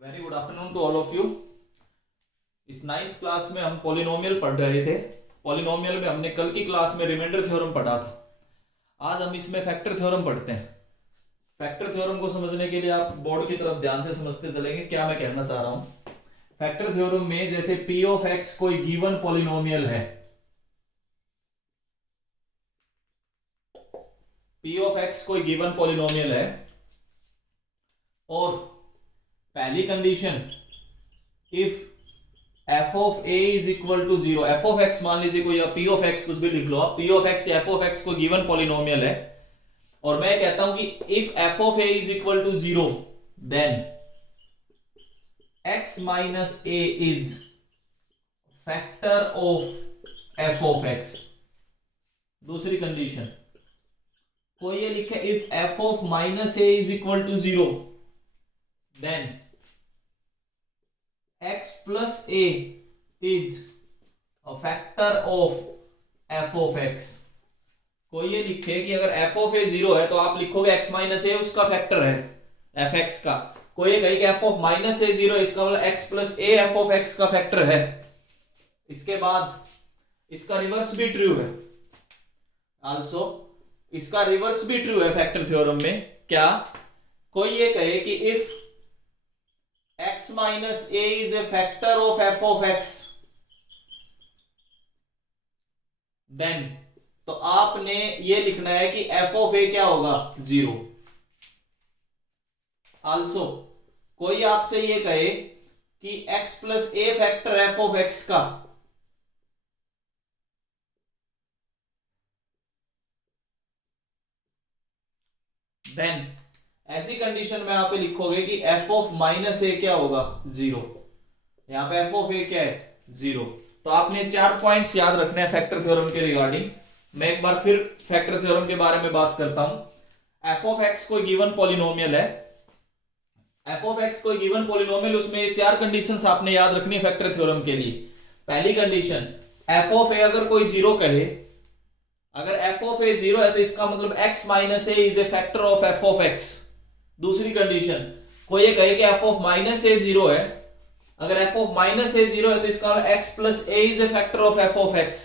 Very good afternoon to all of you. इस 9th class में हम पॉलिनोमियल पढ़ रहे थे। पॉलिनोमियल में हमने कल की क्लास में रिमाइंडर थ्योरम पढ़ा था। आज हम इसमें फैक्टर थ्योरम पढ़ते हैं। फैक्टर थ्योरम को समझने के लिए आप बोर्ड की तरफ ध्यान से समझते चलेंगे क्या मैं कहना चाह रहा हूं। फैक्टर थ्योरम में जैसे पी ऑफ एक्स कोई गिवन पॉलिनोमियल है, पी ऑफ एक्स कोई गिवन पॉलिनोमियल है और पहली condition if f of a is equal to zero, f of x मान लीजिए कोई, या पी ऑफ एक्स कुछ भी लिख लो आप, पी ऑफ एक्स या एफ ऑफ एक्स को गिवन पॉलिनोमियल है और मैं कहता हूं कि if f of a is equal to zero then x minus a is factor of f of x. दूसरी कंडीशन कोई ये लिखे if f of minus a is equal to zero then x plus a is a factor of f of x। कोई ये लिखे कि अगर f of a zero है तो आप लिखोगे x माइनस ए उसका फैक्टर है एफ एक्स का। कोई ये कहे कि f of minus A zero, इसका मतलब x plus A F of x का फैक्टर है। इसके बाद इसका रिवर्स भी ट्रू है, आल्सो इसका रिवर्स भी ट्रू है फैक्टर थ्योरम में। क्या? कोई ये कहे कि if x minus a is a factor of f of x then तो आपने ये लिखना है कि f of a क्या होगा? जीरो। आल्सो कोई आपसे ये कहे कि x plus a factor f of x का, देन ऐसी कंडीशन में आप लिखोगे कि f ऑफ माइनस ए क्या होगा? जीरो। यहां पे f ऑफ ए क्या है? जीरो। तो आपने 4 पॉइंट्स याद रखने हैं फैक्टर थ्योरम के रिगार्डिंग। मैं एक बार फिर फैक्टर थ्योरम के बारे में बात करता हूं। f ऑफ x कोई गिवन पॉलिनोमियल है, f ऑफ x कोई गिवन पॉलिनोमियल, उसमें ये 4 कंडीशंस आपने याद रखनी है फैक्टर थ्योरम के लिए। पहली कंडीशन f ऑफ a अगर कोई जीरो कहे, अगर f ऑफ a जीरो है तो इसका मतलब x minus a is a factor of f of x। दूसरी कंडीशन कोई ये कहे कि f of minus A zero है, अगर f of minus A zero है तो इसका x plus A is a factor of f of x।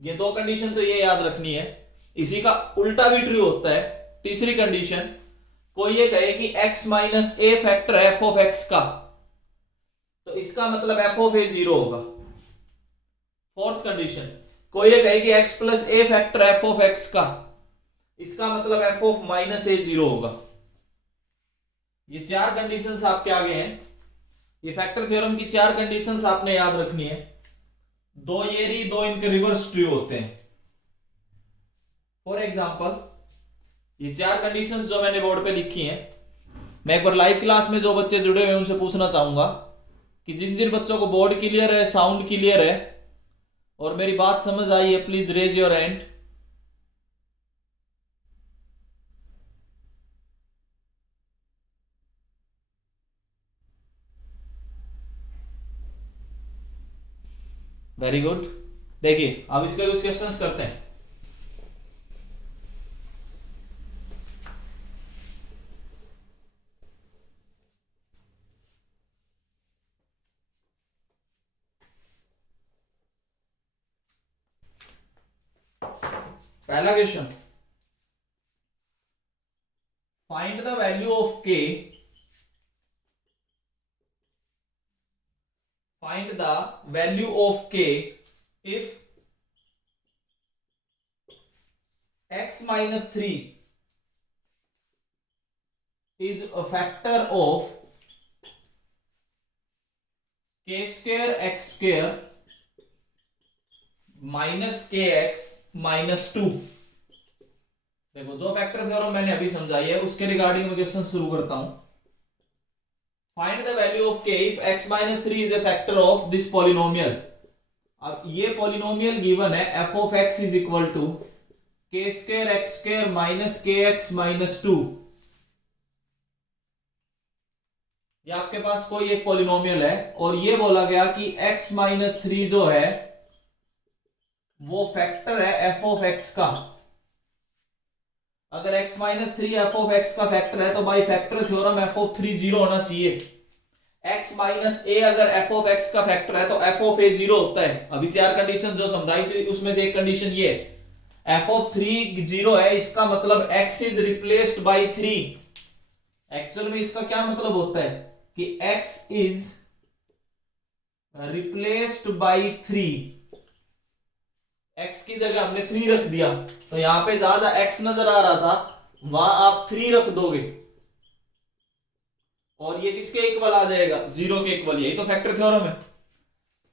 ये दो कंडीशन तो ये याद रखनी है। इसी का उल्टा भी ट्रू होता है। तीसरी कंडीशन कोई ये कहे कि x minus A factor f of x का, तो इसका मतलब f ऑफ a जीरो होगा। फोर्थ कंडीशन कोई ये कहे कि x plus A factor f of x का, इसका मतलब f of minus A zero होगा। ये 4 कंडीशंस आपके आगे हैं। ये फैक्टर थ्योरम की 4 कंडीशंस आपने याद रखनी है। दो ये रही, दो इनके रिवर्स ट्रू होते हैं। फॉर एग्जांपल ये 4 कंडीशंस जो मैंने बोर्ड पे लिखी हैं, मैं एक बार लाइव क्लास में जो बच्चे जुड़े हुए हैं उनसे पूछना चाहूंगा कि जिन जिन बच्चों को बोर्ड क्लियर है, साउंड क्लियर है और मेरी बात समझ आई है, please raise your hand. Very good. देखिए अब इसके कुछ क्वेश्चंस करते हैं। पहला question, find the value of k, find the value of k if x minus 3 is a factor of k square x square minus kx minus 2। देखो जो factor theorem मैंने अभी समझाई है उसके रिगार्डिंग में क्वेश्चन शुरू करता हूं। Find the value of k if x minus 3 is a factor of this polynomial। अब ये पॉलिनोमियल गिवन है f of x is equal to k square x square minus kx minus 2। ये आपके पास कोई एक पॉलिनोमियल है और ये बोला गया कि x minus 3 जो है वो फैक्टर है f of x का। अगर x minus three F of x का फैक्टर है तो by factor theorem F of three zero होना चाहिए। x माइनस ए अगर एफ ऑफ एक्स का फैक्टर है तो एफ ऑफ ए जीरो होता है। अभी चार कंडीशन जो समझाई उसमें से एक कंडीशन ये है एफ ऑफ थ्री जीरो है, इसका मतलब x is replaced by three. Actual में इसका क्या मतलब होता है कि x is replaced by three. x की जगह हमने थ्री रख दिया तो यहां पे ज्यादा x नजर आ रहा था, वहां आप थ्री रख दोगे और ये किसके इक्वल आ जाएगा, जीरो के इक्वल। यही तो फैक्टर थ्योरम है।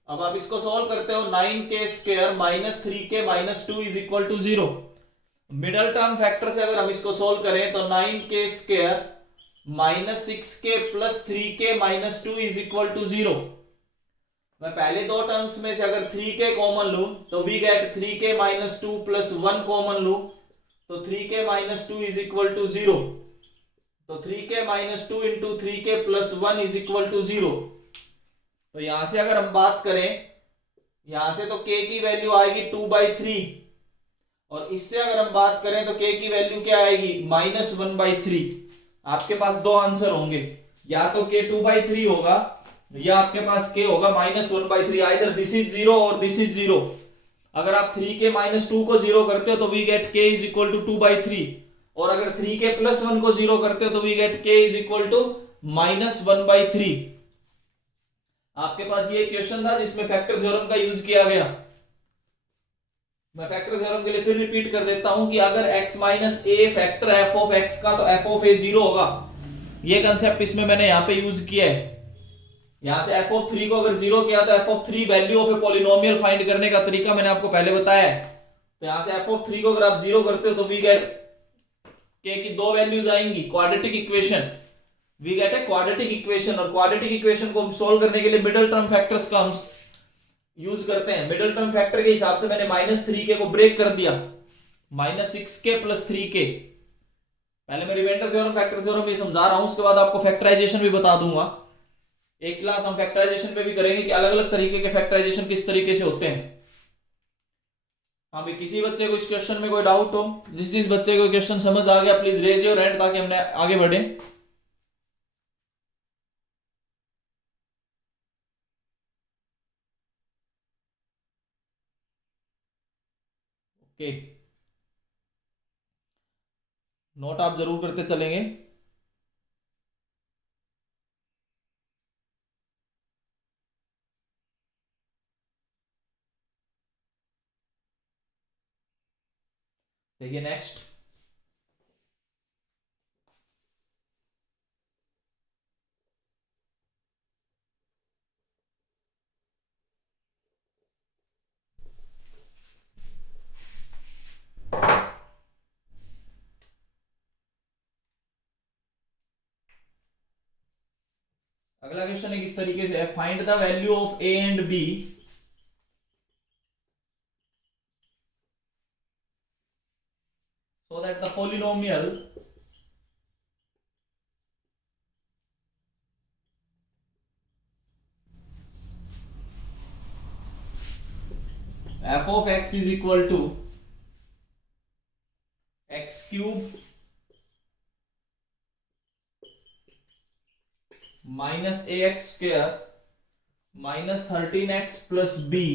अब आप इसको सॉल्व करते हो, 9k² minus 3k minus 2 is equal to zero. Middle term factor से अगर हम इसको सॉल्व करें तो 9k² minus 6k plus 3k minus 2 is equal to zero. मैं पहले दो टर्म्स में से अगर 3k कॉमन लूं तो we get 3k minus 2 plus 1 common लूं तो 3k minus 2 is equal to zero. तो 3k minus 2 into 3k plus 1 is equal to zero. तो यहां से अगर हम बात करें, यहां से तो k की वैल्यू आएगी 2/3 और इससे अगर हम बात करें तो k की वैल्यू क्या आएगी, -1/3। आपके पास दो आंसर होंगे, या तो k 2/3 होगा या आपके पास k होगा -1/3। आइदर दिस इज जीरो और दिस इज जीरो। अगर आप 3k माइनस 2 को जीरो करते हो तो we get k is equal to 2/3 और अगर 3k प्लस 1 को जीरो करते हो तो we get k is equal to -1/3। आपके पास ये क्वेश्चन था जिसमें फैक्टर थ्योरम का यूज किया गया। मैं फैक्टर थ्योरम के लिए फिर रिपीट कर देता हूं कि अगर x माइनस ए फैक्टर है एफ ऑफ एक्स का तो एफ ऑफ ए जीरो होगा। ये कंसेप्ट इसमें मैंने यहां पे यूज किया है। यहां से एफ ऑफ थ्री को अगर जीरो किया तो f of three value of a polynomial find करने का तरीका मैंने आपको पहले बताया है। तो यहां से एफ ऑफ थ्री को अगर आप जीरो करते हो तो वी गेट के की दो वैल्यूज आएंगी, quadratic equation. We get a quadratic equation और क्वाड्रेटिक इक्वेशन को सोल्व करने के लिए मिडिल टर्म फैक्टर्स का हम यूज करते हैं। मिडिल टर्म फैक्टर के हिसाब से मैंने -3k को ब्रेक कर दिया, -6k प्लस 3k। पहले मैं रिमाइंडर थ्योरम फैक्टर थ्योरम ये समझा रहा हूं, उसके बाद आपको फैक्टराइजेशन भी बता दूंगा। एक क्लास हम फैक्टराइजेशन पे भी करेंगे कि अलग अलग तरीके के फैक्टराइजेशन किस तरीके से होते हैं। हाँ भाई, किसी बच्चे को इस क्वेश्चन में कोई डाउट हो, जिस बच्चे को क्वेश्चन समझ आ गया प्लीज रेज योर हैंड ताकि हमने आगे बढ़े। ओके, नोट आप जरूर करते चलेंगे। देखिए नेक्स्ट, अगला क्वेश्चन है किस तरीके से है, find the value of a and b so that the polynomial f of x is equal to x cube minus ax square minus 13x plus b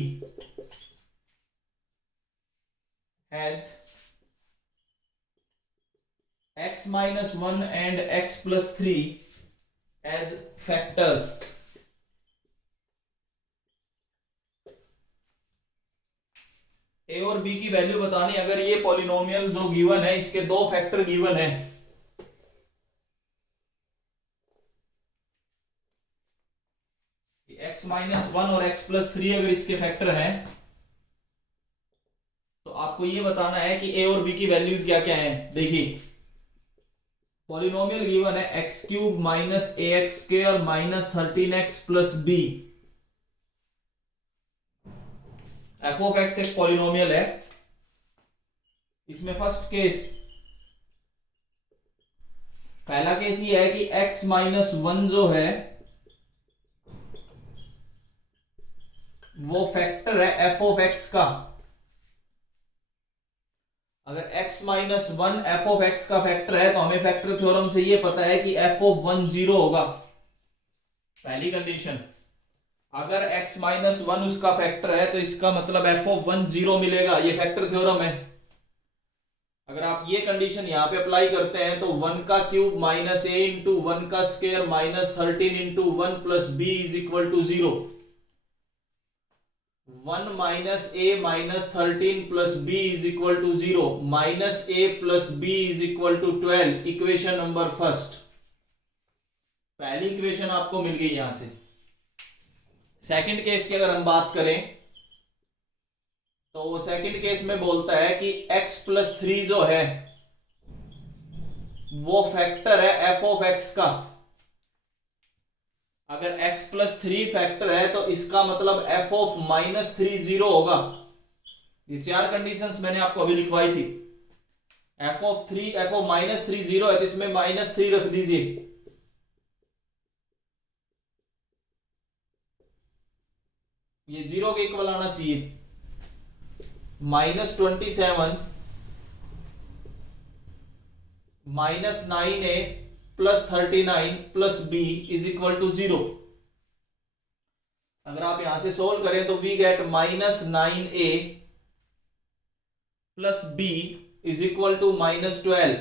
has x minus 1 and x plus 3 as factors। ए और B की value बतानी। अगर ये polynomial जो given है इसके दो factor given है, x माइनस 1 और x प्लस 3 अगर इसके फैक्टर हैं तो आपको ये बताना है कि ए और बी की वैल्यूज क्या क्या हैं। देखिए पॉलिनोमियल गिवन है x cube minus a x square minus 13x plus b. F of x एक पॉलिनोमियल है। इसमें फर्स्ट केस, पहला केस ये है कि x माइनस 1 जो है वो फैक्टर है एफ ऑफ एक्स का। अगर x minus one F of x का फैक्टर है तो हमें फैक्टर थ्योरम से ये पता है कि एफ ऑफ वन जीरो होगा। पहली कंडीशन, अगर x माइनस वन उसका फैक्टर है तो इसका मतलब एफ ऑफ वन जीरो मिलेगा, ये फैक्टर थ्योरम है। अगर आप ये कंडीशन यहां पे अप्लाई करते हैं तो वन का cube minus a into one का square minus 13 into one plus b is equal to zero. One minus a minus 13 plus b is equal to zero, minus a plus b is equal to 12, equation number first. पहली equation आपको मिल गई यहां से। Second case की अगर हम बात करें तो वो सेकंड केस में बोलता है कि x प्लस थ्री जो है वो फैक्टर है एफ ऑफ एक्स का। अगर x प्लस थ्री फैक्टर है तो इसका मतलब f of minus three zero होगा। ये चार कंडीशंस मैंने आपको अभी लिखवाई थी। F of minus three zero है तो इसमें माइनस थ्री रख दीजिए। ये जीरो के इक्वल आना चाहिए। Minus 27 minus 9a plus 39 plus b is equal to zero. अगर आप यहां से सोल्व करें तो we get minus 9a plus b is equal to minus 12,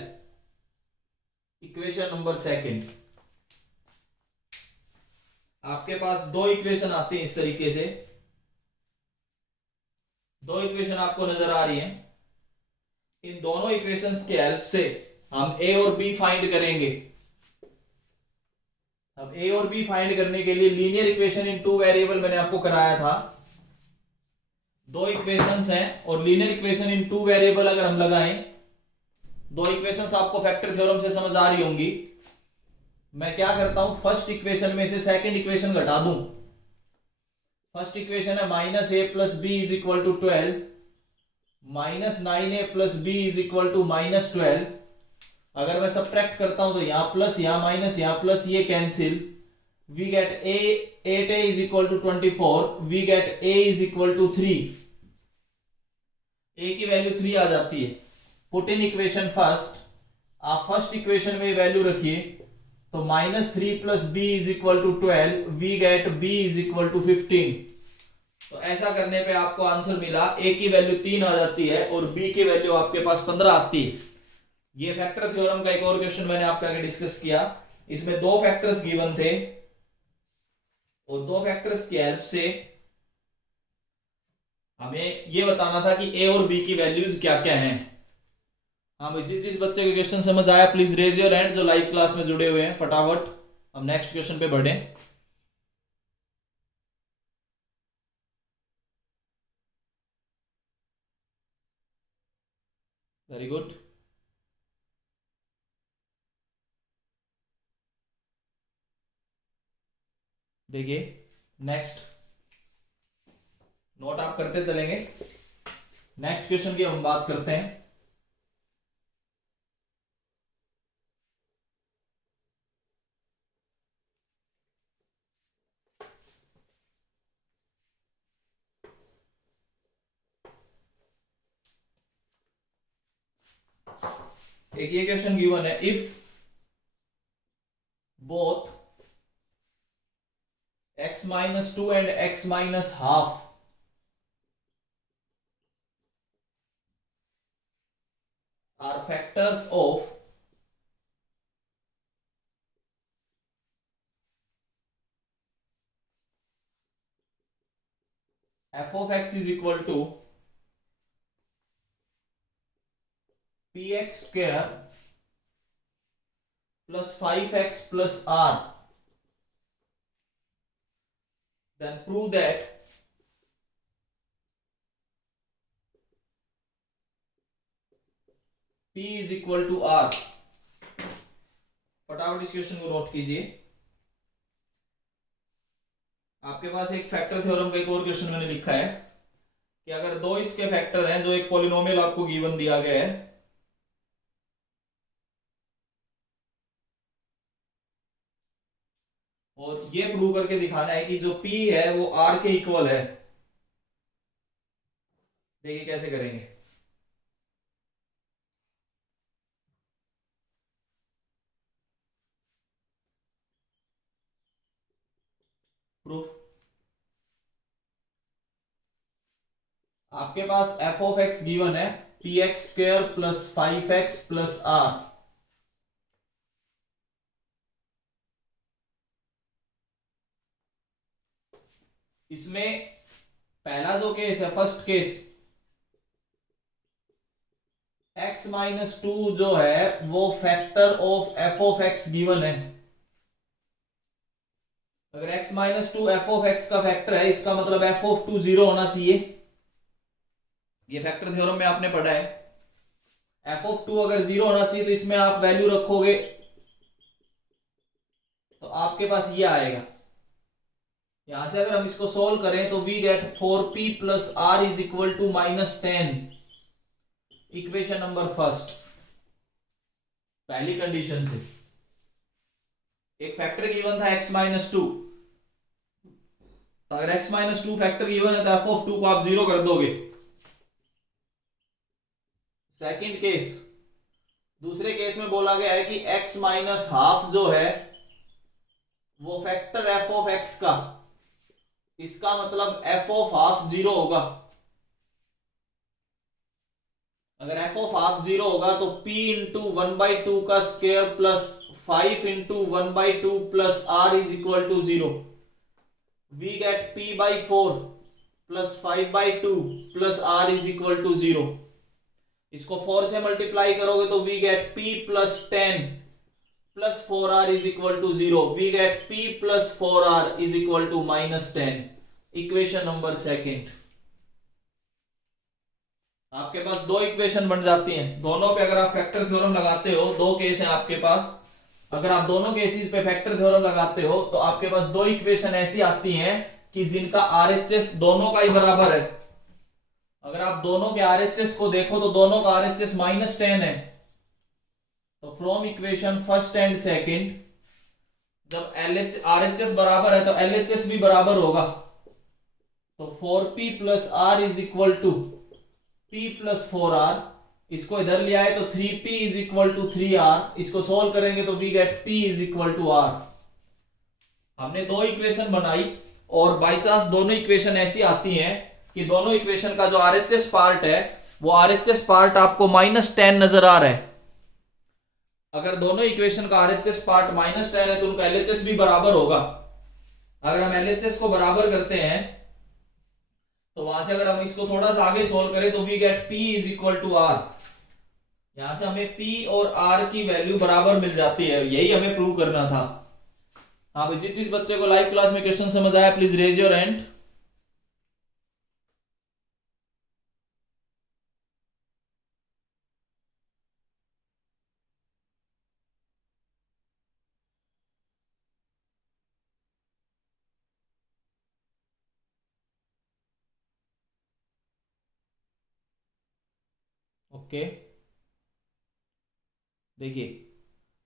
equation number second. आपके पास दो इक्वेशन आती हैं इस तरीके से, दो इक्वेशन आपको नजर आ रही हैं। इन दोनों इक्वेशंस के हेल्प से हम a और b फाइंड करेंगे। अब a और b फाइंड करने के लिए linear equation in two variable मैंने आपको कराया था। दो इक्वेशंस हैं और linear equation in two variable अगर हम लगाएं, दो इक्वेशंस आपको फैक्टर थ्योरम से समझ आ रही होंगी। मैं क्या करता हूं, फर्स्ट इक्वेशन में से सेकंड इक्वेशन घटा दूं। फर्स्ट इक्वेशन है minus a plus b is equal to 12, minus 9a plus b is equal to minus 12। अगर मैं सब्ट्रैक्ट करता हूं तो यहां प्लस यहां माइनस यहां प्लस, ये cancel. We get a 8a is equal to 24, we get a is equal to 3। a की वैल्यू 3 आ जाती है। पुट इन इक्वेशन फर्स्ट, आप फर्स्ट इक्वेशन में वैल्यू रखिए तो minus 3 plus b is equal to 12, we get b is equal to 15। तो ऐसा करने पे आपको आंसर मिला, a की वैल्यू 3 आ जाती है और b की वैल्यू आपके पास 15 आती है। ये फैक्टर थ्योरम का एक और क्वेश्चन मैंने आपके आगे डिस्कस किया। इसमें दो फैक्टर्स गिवन थे और दो फैक्टर्स की हेल्प से हमें ये बताना था कि a और b की वैल्यूज क्या क्या हैं। हाँ, जिस बच्चे को क्वेश्चन समझ आया प्लीज रेज योर हैंड, जो लाइव क्लास में जुड़े हुए हैं फटाफट। हम नेक्स्ट क्वेश्चन पे बढ़े। Very good. देखिए नेक्स्ट नोट आप करते चलेंगे। नेक्स्ट क्वेश्चन की हम बात करते हैं। एक ये क्वेश्चन गिवन है, if both x minus two and x minus half are factors of f of x is equal to px square plus 5x plus r, then prove that p is equal to r। फटाफट इस question को note कीजिए। आपके पास एक factor theorem का एक और question मैंने लिखा है कि अगर दो इसके फैक्टर हैं, जो एक पॉलिनोमियल आपको गिवन दिया गया है, और ये प्रूव करके दिखाना है कि जो p है वो r के इक्वल है। देखिए कैसे करेंगे। प्रूफ। आपके पास एफ ऑफ एक्स गिवन है p x square plus 5x plus r. इसमें पहला जो केस है, first case, x minus two जो है वो factor of f of x given है। अगर x minus two F of x का फैक्टर है, इसका मतलब एफ ऑफ टू 0 होना चाहिए। ये फैक्टर थ्योरम में आपने पढ़ा है। एफ ऑफ टू अगर 0 होना चाहिए तो इसमें आप वैल्यू रखोगे तो आपके पास ये आएगा। यहां से अगर हम इसको सोल्व करें तो we get 4p plus r is equal to -10। Equation number first, पहली कंडीशन से एक फैक्टर गिवन था x माइनस टू। तो अगर x minus two factor given है तो एफ ऑफ टू को आप 0 कर दोगे। सेकंड केस, दूसरे केस में बोला गया है कि x माइनस हाफ जो है वो फैक्टर एफ ऑफ एक्स का, इसका मतलब एफ ऑफ हाफ 0 होगा। अगर एफ ऑफ हाफ 0 होगा तो p इंटू 1/2 का square plus 5 into 1/2 plus r is equal to 0। We get p/4 plus 5/2 plus r is equal to 0। इसको 4 से मल्टीप्लाई करोगे तो we get p plus 10 plus 4r is equal to 0। We get p plus 4r is equal to -10। Equation number second. आपके पास दो equation बन जाती हैं। दोनों पे अगर आप फैक्टर थ्योरम लगाते हो, दो केस हैं आपके पास, अगर आप दोनों केसेस पे फैक्टर थ्योरम लगाते हो तो आपके पास दो इक्वेशन ऐसी आती हैं कि जिनका आरएचएस दोनों का ही बराबर है। अगर आप दोनों के आरएचएस को देखो तो दोनों का आरएचएस -10 है। तो from equation first and second, जब एलएच आरएचएस बराबर है तो एलएचएस भी बराबर होगा। तो 4p plus r is equal to p plus 4r। इसको इधर लिया है तो 3p is equal to 3r। इसको सोल्व करेंगे तो we get p is equal to r। हमने दो इक्वेशन बनाई और बाई चांस दोनों इक्वेशन ऐसी आती हैं कि दोनों इक्वेशन का जो आरएचएस पार्ट है वो आरएचएस पार्ट आपको -10 नजर आ रहा है। अगर दोनों इक्वेशन का आरएचएस पार्ट -10 है तो उनका एलएचएस भी बराबर होगा। अगर हम एलएचएस को बराबर करते हैं तो वहां से अगर हम इसको थोड़ा सा आगे सोल्व करें तो we get p is equal to r। यहां से हमें p और r की वैल्यू बराबर मिल जाती है। यही हमें प्रूव करना था। हाँ भाई, जिस बच्चे को लाइव क्लास में क्वेश्चन समझ आया please raise your hand. Okay, देखिए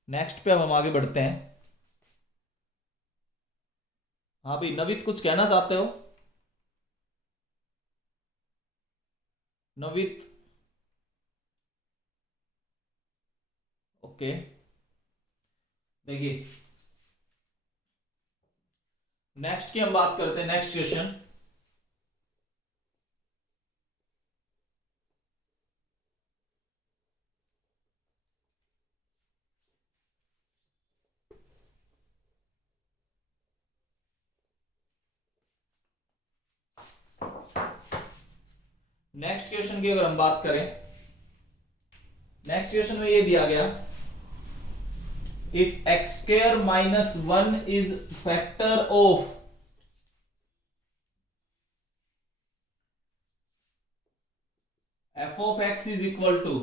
नेक्स्ट पे अब हम आगे बढ़ते हैं। हाँ भाई नवित, कुछ कहना चाहते हो? नवित, ओके। देखिए नेक्स्ट की हम बात करते हैं। नेक्स्ट क्वेश्चन, नेक्स्ट क्वेश्चन की अगर हम बात करें, नेक्स्ट क्वेश्चन में ये दिया गया, if x square minus 1 is factor of f of x is equal to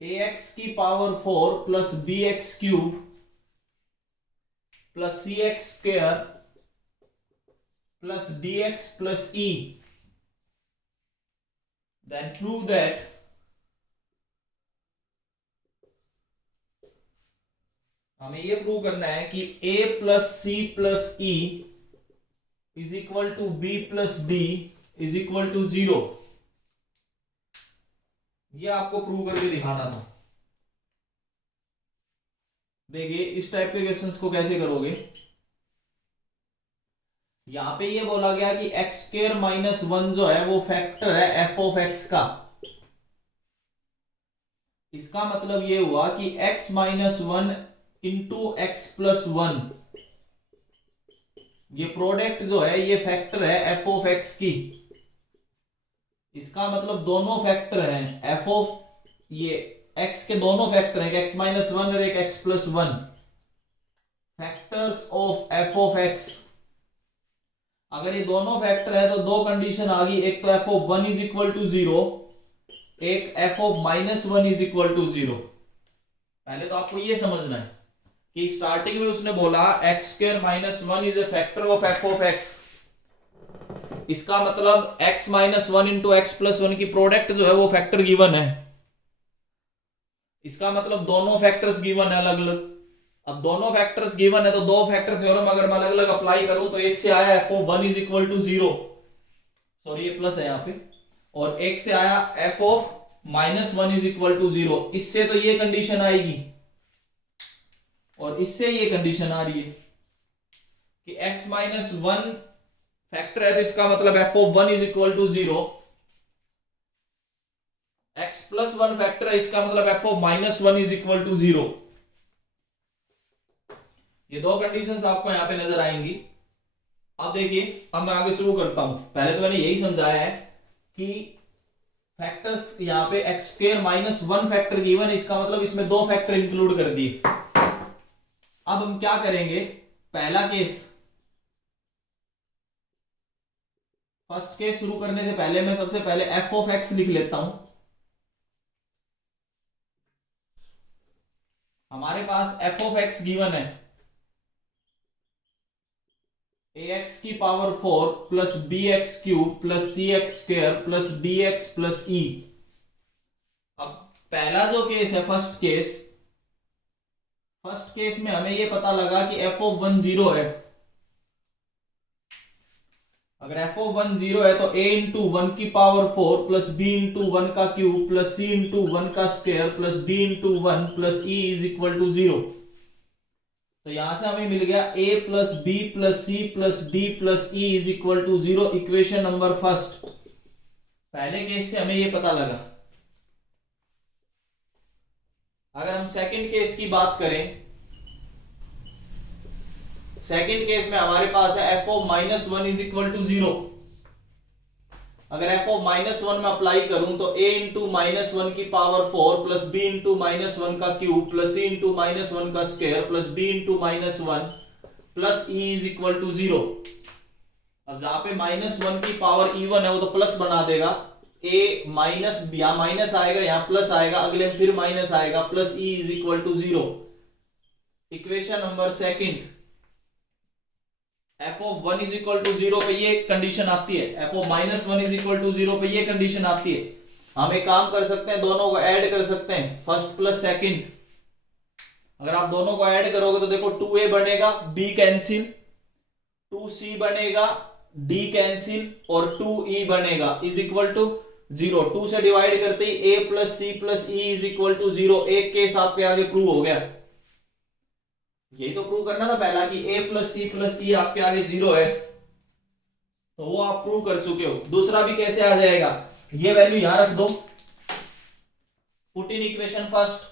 ax की power 4 plus bx cube plus cx square plus dx plus e, then prove that हमें यह प्रूव करना है कि a plus c plus e is equal to b plus d is equal to 0। यह आपको prove करके दिखाना था। देखिए इस टाइप के क्वेश्चंस को कैसे करोगे। यहां पे ये बोला गया कि एक्स स्क्र माइनस वन जो है वो फैक्टर है एफ ऑफ एक्स का। इसका मतलब ये हुआ कि x minus one into x plus one, ये प्रोडक्ट जो है ये फैक्टर है एफ ऑफ एक्स की। इसका मतलब दोनों फैक्टर हैं एफ ऑफ, ये x के दोनों फैक्टर हैं, एक x माइनस वन और एक x plus one, factors of f of x. अगर ये दोनों फैक्टर है तो दो कंडीशन आ गई, एक तो f of one is equal to zero, एक f of minus one is equal to zero. पहले तो आपको ये समझना है कि स्टार्टिंग में उसने बोला x square minus one is a factor of f of x. इसका मतलब x minus one into x plus one की प्रोडक्ट जो है वो फैक्टर गिवन है। इसका मतलब दोनों फैक्टर्स गिवन है अलग अलग। अब दोनों फैक्टर्स गिवन है तो दो फैक्टर थ्योरम अगर मैं अलग अलग अप्लाई करूं तो एक से आया f of one is equal to zero, sorry ये प्लस है यहां पे, और एक से आया f of minus one is equal to zero. इससे तो ये कंडीशन आएगी और इससे ये कंडीशन आ रही है कि x माइनस वन फैक्टर है तो इसका मतलब f of one is equal to zero, x plus one factor है इसका मतलब f of minus one is equal to zero. ये दो कंडीशंस आपको यहां पे नजर आएंगी। अब देखिए, अब मैं आगे शुरू करता हूं। पहले तो मैंने यही समझाया है कि फैक्टर्स यहां पे x square minus one factor given है, इसका मतलब इसमें दो फैक्टर इंक्लूड कर दिए। अब हम क्या करेंगे, पहला केस, फर्स्ट केस शुरू करने से पहले मैं सबसे पहले एफ ऑफ एक्स लिख लेता हूं। हमारे पास एफ ऑफ एक्स गिवन है ए एक्स की power four plus b x cube plus c x square plus b x plus e. अब पहला जो केस है फर्स्ट केस, फर्स्ट केस में हमें यह पता लगा कि एफ ऑफ वन जीरो है। अगर एफ ऑफ वन जीरो है तो a इंटू वन की power four plus B into one का cube plus C into one का square plus D into one plus E is equal to zero. तो यहां से हमें मिल गया a plus B plus C plus D plus E is equal to zero, equation number first. पहले case से हमें यह पता लगा। अगर हम सेकंड केस की बात करें, सेकेंड केस में हमारे पास है F of minus one is equal to zero. अगर एफ ऑफ माइनस वन में अप्लाई करूं तो a इंटू माइनस वन की power four plus B into minus one का cube plus C into minus one का square plus B into minus one plus E is equal to zero. अब जहां पे minus one की power even है वो तो प्लस बना देगा, a माइनस, यहां माइनस आएगा यहां प्लस आएगा, अगले में फिर माइनस आएगा, plus E is equal to zero. Equation number second, F of one is equal to zero पे ये कंडीशन आती है, F of minus one is equal to zero पे ये कंडीशन आती है। हम एक काम कर सकते हैं, दोनों को ऐड कर सकते हैं, फर्स्ट प्लस सेकंड। अगर आप दोनों को ऐड करोगे तो देखो 2a बनेगा, b कैंसिल, 2c बनेगा, d कैंसिल और 2e बनेगा इज इक्वल टू जीरो। 2 से डिवाइड करते ही a plus C plus E is equal to zero. एक केस आपके आगे प्रूव हो गया। यही तो प्रूव करना था पहला कि a प्लस सी प्लस ई आपके आगे जीरो है, तो वो आप प्रूव कर चुके हो। दूसरा भी कैसे आ जाएगा, ये वैल्यू यहां रख दो, पुट इन इक्वेशन फर्स्ट।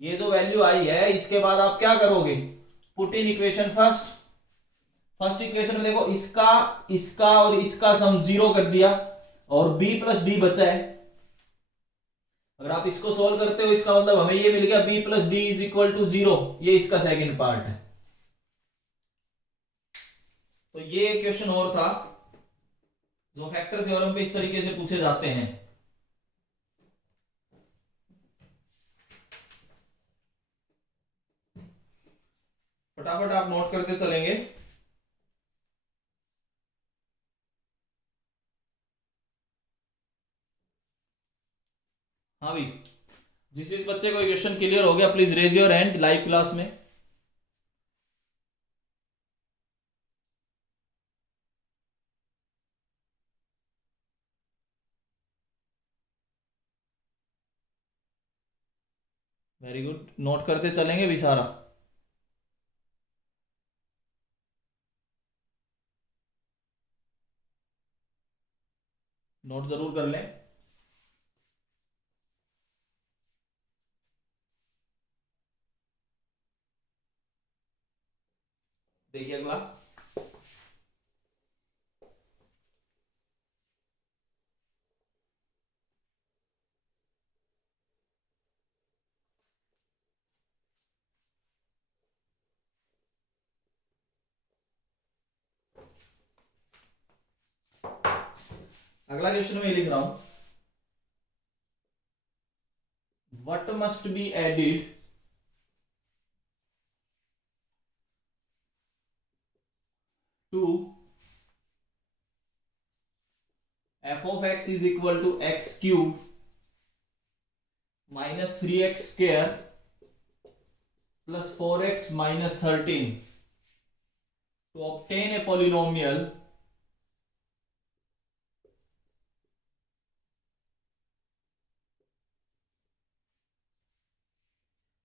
ये जो वैल्यू आई है इसके बाद आप क्या करोगे, put in equation first. First equation में देखो इसका इसका और इसका सम जीरो कर दिया और b प्लस डी बचा है। अगर आप इसको सोल्व करते हो इसका मतलब हमें ये मिल गया b plus D is equal to zero. ये इसका सेकंड पार्ट है। तो ये क्वेश्चन और था जो फैक्टर थ्योरम पे इस तरीके से पूछे जाते हैं। फटाफट आप नोट करते चलेंगे। हाँ भी, जिस बच्चे को क्वेश्चन क्लियर हो गया please raise your hand live class में। वेरी गुड, नोट करते चलेंगे भी सारा। नोट जरूर कर लें। देखिए अगला, अगला क्वेश्चन में लिख रहा हूं, what must be added to F of X is equal to X cube minus 3x square plus 4x minus 13 to obtain a polynomial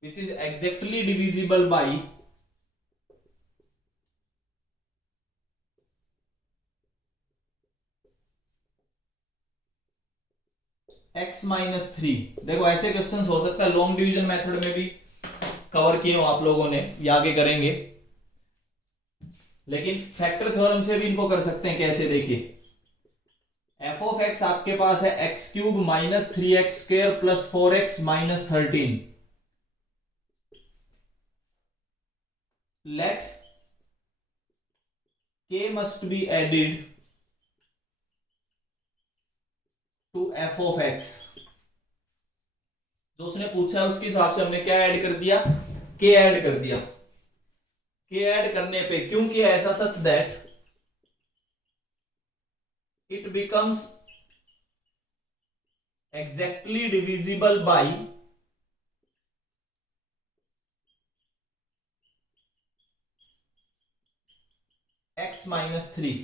which is exactly divisible by x minus 3। देखो ऐसे question हो सकता है long division method में भी cover किए हो आप लोगों ने, या आगे करेंगे, लेकिन फैक्टर थ्योरम से भी इनको कर सकते हैं। कैसे, देखिए एफ ऑफ एक्स आपके पास है x cube minus 3x square plus 4x minus 13। let k must be added to f of x। जो उसने पूछा है उसके हिसाब से हमने क्या ऐड कर दिया, k ऐड कर दिया। k ऐड करने पे क्यों किया ऐसा, such that it becomes exactly divisible by x minus 3।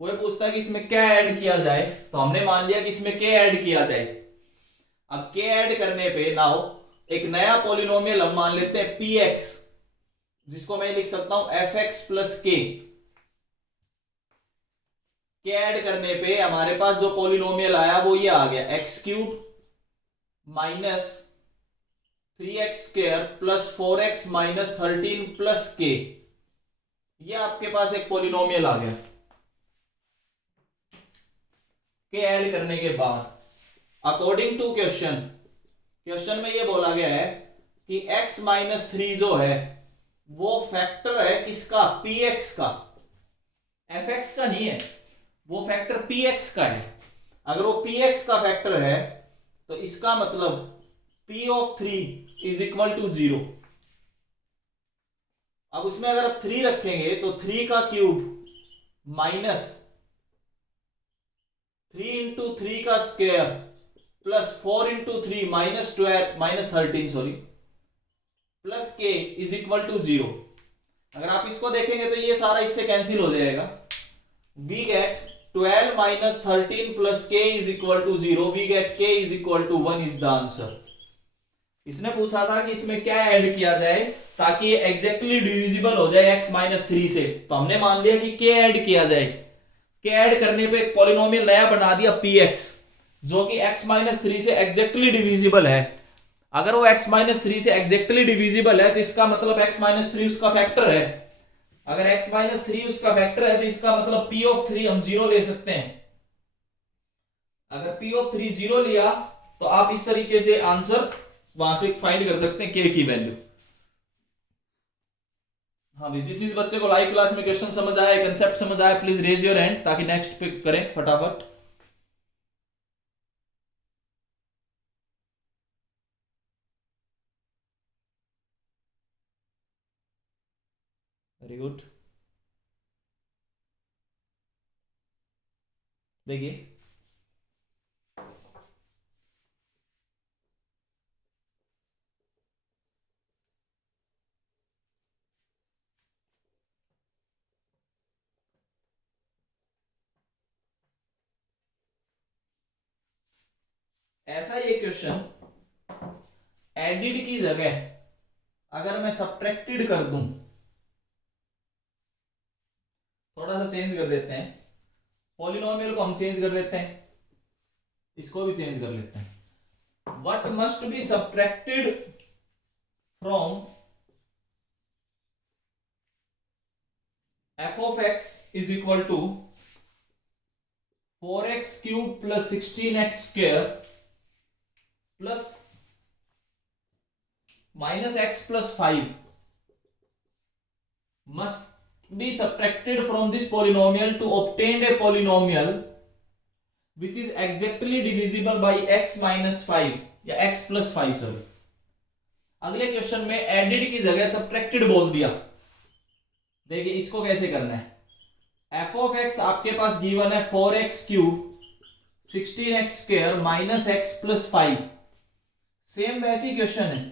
वो पूछता है कि इसमें क्या ऐड किया जाए, तो हमने मान लिया कि इसमें k ऐड किया जाए। अब k ऐड करने पे नाउ एक नया पॉलिनोमियल हम मान लेते हैं px, जिसको मैं लिख सकता हूं fx plus k। k add करने पे हमारे पास जो पॉलिनोमियल आया वो ये आ गया x cube minus 3x square plus 4x minus 13 plus k। ये आपके पास एक पॉलिनोमियल आ गया के ऐड करने के बाद। अकॉर्डिंग टू क्वेश्चन में ये बोला गया है कि x माइनस 3 जो है वो फैक्टर है किसका, px का, fx का नहीं है, वो फैक्टर px का है। अगर वो px का फैक्टर है तो इसका मतलब p of 3 is equal to 0। अब उसमें अगर आप 3 रखेंगे तो 3 का क्यूब माइनस 3 इंटू 3 का square plus 4 into 3 minus 12 minus 13 sorry plus k is equal to 0। अगर आप इसको देखेंगे तो ये सारा इससे कैंसिल हो जाएगा। We get 12 minus 13 plus k is equal to 0। We get k is equal to 1 is the answer. इसने पूछा था कि इसमें क्या ऐड किया जाए ताकि ये एग्जैक्टली डिविजिबल हो जाए x माइनस 3 से, तो हमने मान लिया कि k ऐड किया जाए। k ऐड करने पे एक पॉलिनोमियल नया बना दिया px, जो कि x माइनस 3 से एग्जैक्टली डिविजिबल है। अगर वो x माइनस 3 से एग्जैक्टली डिविजिबल है तो इसका मतलब x माइनस 3 उसका फैक्टर है। अगर x माइनस 3 उसका फैक्टर है तो इसका मतलब p ऑफ 3 हम 0 ले सकते हैं। अगर p ऑफ 3 0 लिया तो आप इस तरीके से आंसर वहां से फाइंड कर सकते हैं k की वैल्यू। हाँ भाई, जिस बच्चे को लाइव क्लास में क्वेश्चन समझ आया, कंसेप्ट समझ आया, प्लीज रेज योर हैंड ताकि नेक्स्ट पे करें फटाफट। Very good. देखिए ऐसा ये क्वेश्चन एडिड की जगह अगर मैं सब्ट्रैक्टेड कर दूं, थोड़ा सा चेंज कर देते हैं, पॉलिनोमियल को हम चेंज कर लेते हैं। इसको भी चेंज कर लेते हैं. What must be subtracted from f of x is equal to 4x cube plus 16x square plus minus x plus 5 must be subtracted from this polynomial to obtain a polynomial which is exactly divisible by x minus 5 या x plus 5. Sir अगले question में added की जगह subtracted बोल दिया. देखिए इसको कैसे करना है. f of x आपके पास गिवन है 4x cube 16x square minus x plus 5. Same वैसी क्वेश्चन है.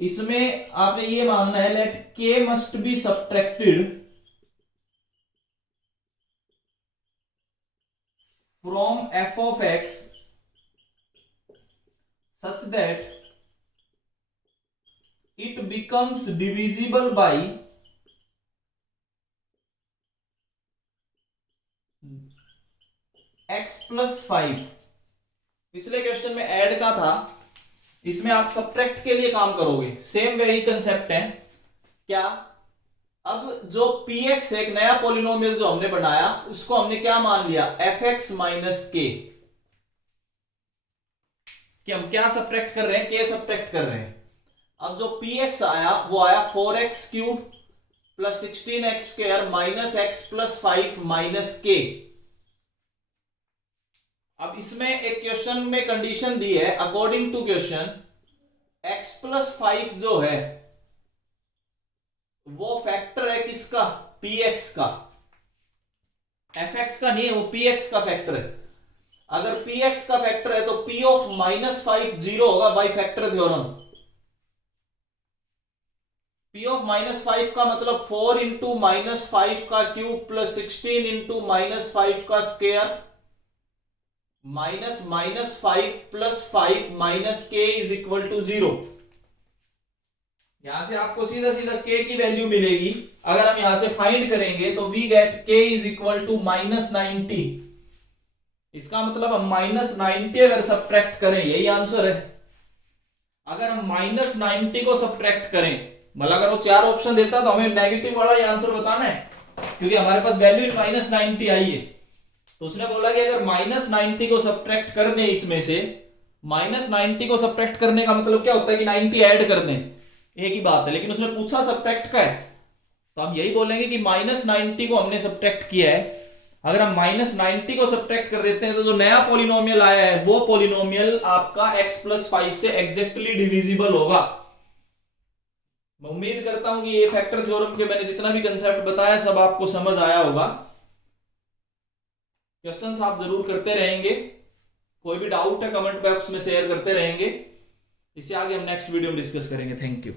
इसमें आपने ये मानना है let k must be subtracted from f of x such that it becomes divisible by x plus 5. पिछले क्वेश्चन में ऐड का था, इसमें आप सब्ट्रैक्ट के लिए काम करोगे. सेम वही कंसेप्ट है. क्या अब जो px एक नया पॉलिनोमियल जो हमने बनाया उसको हमने क्या मान लिया fx माइनस k. कि हम क्या सब्ट्रैक्ट कर रहे हैं, k सब्ट्रैक्ट कर रहे हैं. अब जो px आया वो आया 4x cube plus 16x square minus x plus 5 minus k. अब इसमें एक क्वेश्चन में कंडीशन दी है according to question x plus 5 जो है वो फैक्टर है किसका, px का. fx का नहीं है, वो px का फैक्टर है. अगर px का फैक्टर है तो p ऑफ माइनस 5 जीरो होगा by factor theorem. p of minus 5 का मतलब 4 इंटू माइनस 5 का क्यूब प्लस 16 इंटू माइनस 5 का square minus minus 5 plus 5 minus k is equal to 0. यहां से आपको सीधा सीधा k की वैल्यू मिलेगी. अगर हम यहां से फाइंड करेंगे तो we get k is equal to minus 90. इसका मतलब हम माइनस 90 अगर सब्ट्रैक्ट करें, यही आंसर है. अगर हम माइनस 90 को सब्ट्रैक्ट करें, मतलब अगर वो 4 ऑप्शन देता तो हमें नेगेटिव वाला ये आंसर बताना है, क्योंकि हमारे पास वैल्यू माइनस 90 आई है. तो उसने बोला कि अगर माइनस 90 को सब्ट्रैक्ट कर दें, इसमें से माइनस 90 को सब्ट्रैक्ट करने का मतलब क्या होता है कि 90 ऐड कर दें, एक ही बात है. लेकिन उसने पूछा सब्ट्रैक्ट का है तो हम यही बोलेंगे कि माइनस 90 को हमने सब्ट्रैक्ट किया है. अगर हम माइनस 90 को सब्ट्रैक्ट कर देते हैं तो जो नया पॉलिनोमियल आया है वो पॉलिनोमियल आपका x प्लस 5 से एग्जैक्टली डिविजिबल होगा. मैं उम्मीद करता हूं कि ये फैक्टर थ्योरम के मैंने जितना भी कंसेप्ट बताया सब आपको समझ आया होगा. क्वेश्चंस आप जरूर करते रहेंगे. कोई भी डाउट है कमेंट बॉक्स में शेयर करते रहेंगे. इससे आगे हम नेक्स्ट वीडियो में डिस्कस करेंगे. Thank you.